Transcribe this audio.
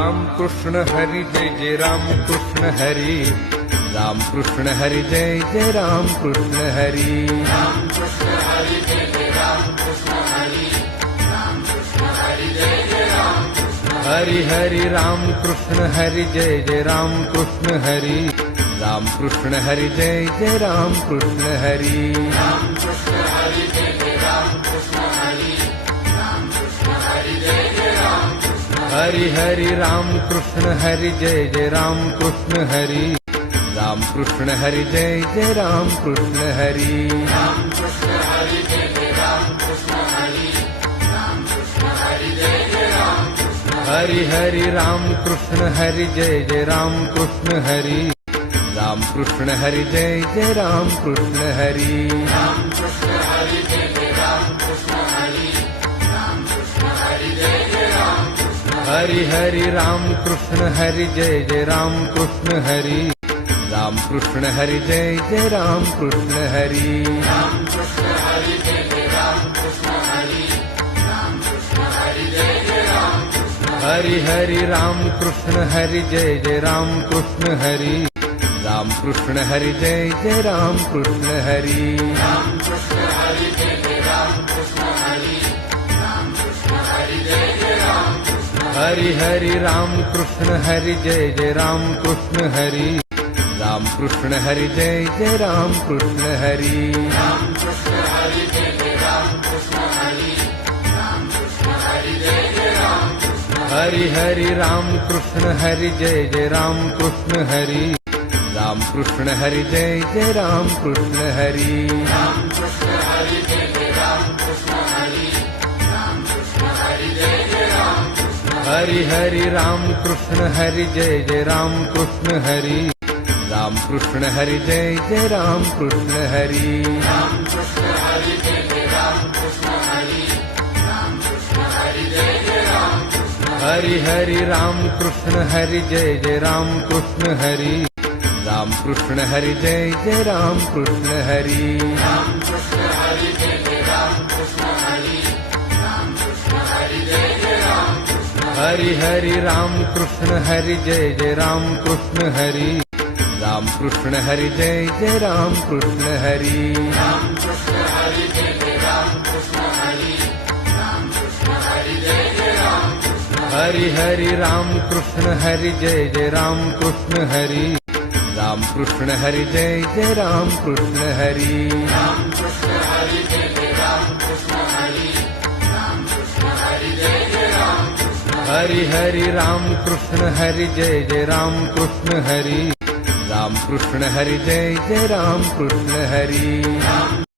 Ram Krishna Hari Jai Jai Ram Krishna Hari Ram Krishna Hari Jai Jai Ram Krishna Hari Ram Krishna Hari Jai Jai Ram Krishna Hari Ram Krishna Hari Jai Jai Ram Krishna Hari Hari Ram Krishna Hari Jai Jai Ram Krishna Hari Ram Krishna Hari Jai Jai Ram Krishna Hari Ram Krishna Hari Jai Jai Ram Krishna Hari Ram Krishna Hari Jai Jai Ram Krishna Hari Hari Ram Krishna Hari Jai Jai Ram Krishna Hari Ram Krishna Hari Jai Jai Ram Krishna Hari Ram Krishna Hari Jai Jai Ram Krishna Hari Ram Krishna Hari Jai Jai Ram Krishna Hari Hari Ram Krishna Hari Jai Jai Ram Krishna Hari Ram Krishna Hari Jai Jai Ram Krishna Hari Ram Krishna Hari Jai Jai Ram Krishna Hari Ram Krishna Hari Jai Jai Ram Krishna Hari Hari Ram Krishna Hari Jai Jai Ram Krishna Hari Ram Krishna Hari Jai Jai Ram Krishna Hari Ram Krishna Hari Jai Jai Ram Krishna Hari Ram Krishna Hari Jai Jai Ram Krishna Hari Hari Ram Krishna Hari Jai Jai Ram Krishna Hari Ram Krishna Hari Jai Jai Ram Krishna Hari Ram Krishna Hari Jai Jai Ram Krishna Hari Ram Krishna Hari Jai Jai Ram Krishna Hari Hari Ram Krishna Hari Jai Jai Ram Krishna Hari Ram Krishna Hari Jai Jai Ram Krishna Hari Ram Krishna Hari Jai Jai Ram Krishna Hari Ram Krishna Hari Jai Jai Ram Krishna Hari Hari Ram Krishna Hari Jai Jai Ram Krishna Hari Ram Krishna Hari Jai Jai Ram Krishna Hari Ram Krishna Hari Jai Jai Ram Krishna Hari Ram Krishna Hari Jai Jai Ram Krishna Hari Hari Ram Krishna Hari Jai Jai Ram Krishna Hari Ram Krishna Hari Jai Jai Ram Krishna Hari Ram Krishna Hari Jai Jai Ram Krishna Hari Ram Krishna Hari Jai Jai Ram Krishna Hari Hari Ram Krishna Hari Jai Jai Ram Krishna Hari Ram Krishna Hari Jai Jai Ram Krishna Hari Ram Krishna Hari Jai Jai Ram Krishna Hari Ram Krishna Hari Jai Jai Ram Krishna Hari Hari Ram Krishna Hari Jai Jai Ram Krishna Hari Ram Krishna Hari Jai Jai Ram Krishna Hari Ram Krishna Hari Jai Jai Ram Krishna Hari Ram Krishna Hari Jai Jai Ram Krishna Hari Hari Ram Krishna Hari Jai Jai Ram Krishna Hari Ram Krishna Hari Jai Jai Ram Krishna Hari Ram Krishna Hari Jai Jai Ram Krishna Hari Ram Krishna Hari Jai Jai Ram Krishna Hari Hari Ram Krishna Hari Jai Jai Ram Krishna Hari Ram Krishna Hari Jai Jai Ram Krishna Hari Ram